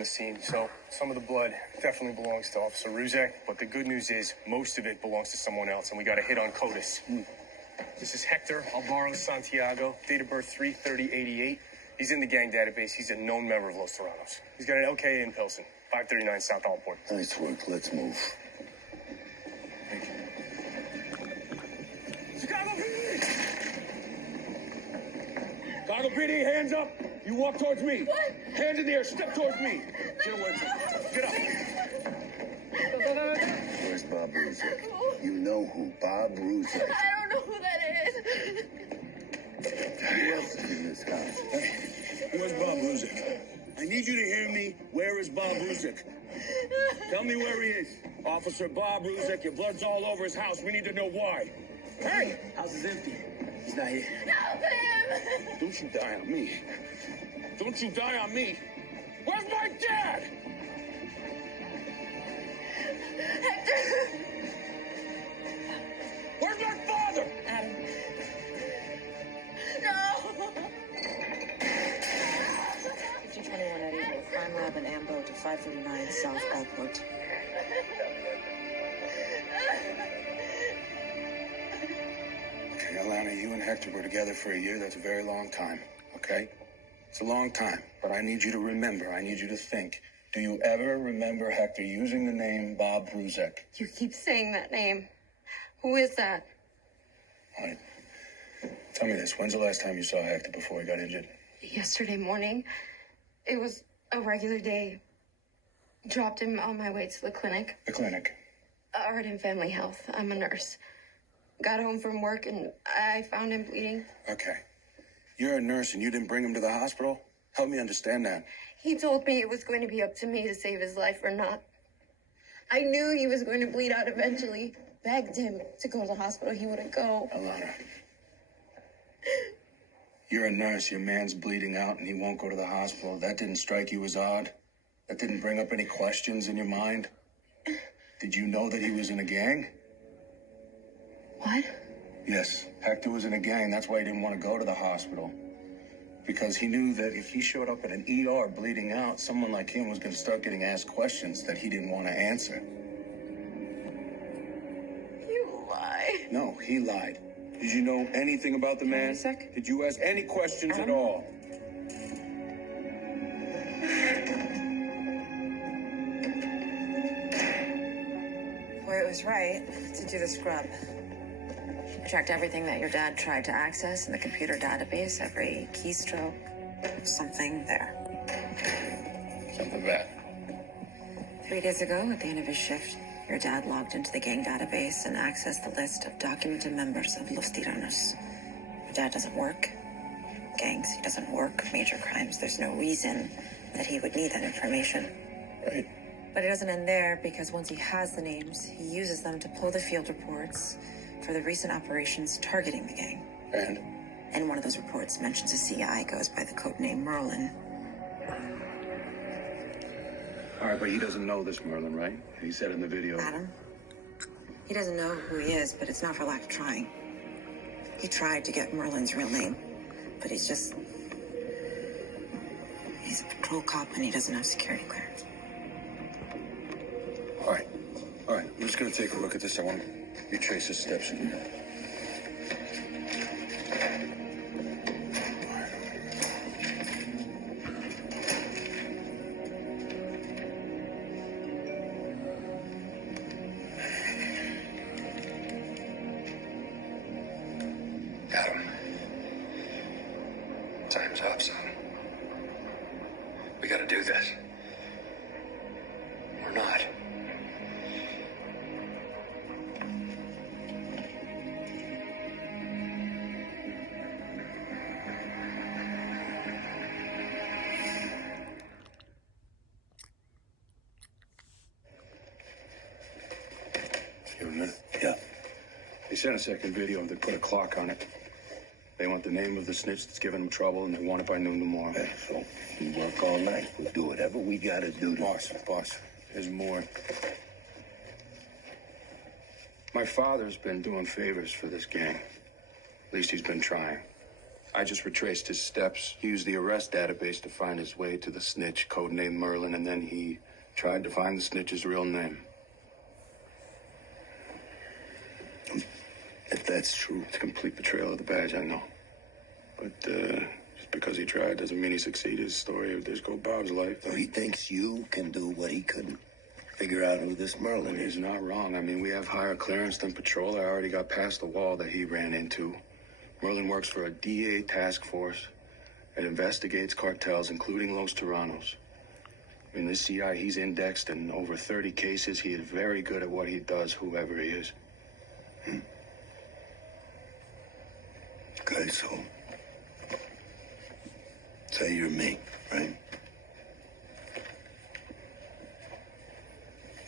the scene, so some of the blood definitely belongs to Officer Ruzek, but the good news is most of it belongs to someone else, and we got a hit on CODIS. This is Hector Alvaro Santiago, date of birth 3/30/88. He's in the gang database. He's a known member of Los Torontos. He's got an LKA in Pilsen, 539 South Allport. Nice work. Let's move. Thank you. Chicago PD! Chicago PD, hands up! You walk towards me. What? Hands in the air, step towards me. Get away. Get up. Where's Bob Ruzek? You know who Bob Ruzek? I don't know who that is. Who else is in this house? Hey, where's Bob Ruzek? I need you to hear me. Where is Bob Ruzek? Tell me where he is. Officer Bob Ruzek, your blood's all over his house. We need to know why. Hey! House is empty. He's not here. Help him! Don't you die on me. Don't you die on me. Where's my dad? Hector! Where's my father? Adam. No! 1521 at Eagle, Crime Lab and Ambo to 539 South Allport. Okay, Alana, you and Hector were together for a year. That's a very long time, okay? It's a long time, but I need you to remember. I need you to think. Do you ever remember Hector using the name Bob Ruzek? You keep saying that name. Who is that? All right. Tell me this. When's the last time you saw Hector before he got injured? Yesterday morning. It was a regular day. Dropped him on my way to the clinic. The clinic. Art and Family Health. I'm a nurse. Got home from work and I found him bleeding. Okay. You're a nurse and you didn't bring him to the hospital? Help me understand that. He told me it was going to be up to me to save his life or not. I knew he was going to bleed out eventually. Begged him to go to the hospital. He wouldn't go. Alana. You're a nurse. Your man's bleeding out and he won't go to the hospital. That didn't strike you as odd? That didn't bring up any questions in your mind? Did you know that he was in a gang? What? Yes, Hector was in a gang. That's why he didn't want to go to the hospital. Because he knew that if he showed up at an ER bleeding out, someone like him was going to start getting asked questions that he didn't want to answer. You lie. No, he lied. Did you know anything about the man? Wait a sec. Did you ask any questions at all? Where it was right to do the scrub. I tracked everything that your dad tried to access in the computer database, every keystroke, something there. Something bad. 3 days ago, at the end of his shift, your dad logged into the gang database and accessed the list of documented members of Los Tiranos. Your dad doesn't work. Gangs, he doesn't work. Major crimes, there's no reason that he would need that information. Right. But it doesn't end there, because once he has the names, he uses them to pull the field reports for the recent operations targeting the gang. And one of those reports mentions a CI goes by the codename Merlin. all right, but he doesn't know this Merlin, right? He said in the video. Adam? He doesn't know who he is, but it's not for lack of trying. He tried to get Merlin's real name, but he's a patrol cop and he doesn't have security clearance. All right. I'm just gonna take a look at this. I want you trace his steps in here. Adam, time's up, son. We gotta do this. Or not. You a minute? Yeah. They sent us second video. They put a clock on it. They want the name of the snitch that's giving them trouble, and they want it by noon tomorrow. Yeah, so we work all night. We'll do whatever we gotta do to... Boss, there's more. My father's been doing favors for this gang. At least he's been trying. I just retraced his steps. He used the arrest database to find his way to the snitch, codenamed Merlin, and then he tried to find the snitch's real name. If that's true, It's a complete betrayal of the badge, I know. But, just because he tried doesn't mean he succeeded. His story of Disco Bob's life. so he thinks you can do what he couldn't. Figure out who this Merlin He's is. not wrong. I mean, we have higher clearance than patrol. I already got past the wall that he ran into. Merlin works for a DA task force. It investigates cartels, including Los Terranos. I mean, this CI, he's indexed in over 30 cases. He is very good at what he does, whoever he is. Okay, so say you're me, right?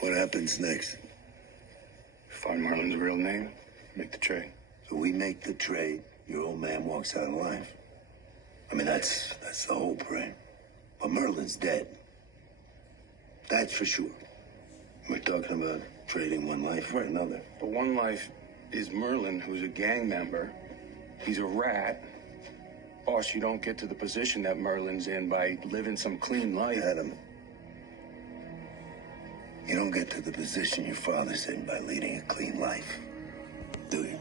What happens next? Find Merlin's real name, make the trade. So we make the trade, your old man walks out alive. I mean, that's the hope, right? But Merlin's dead. That's for sure. We're talking about trading one life for another. But one life is Merlin, who's a gang member. He's a rat. Boss, you don't get to the position that Merlin's in by living some clean life. Adam, you don't get to the position your father's in by leading a clean life, do you?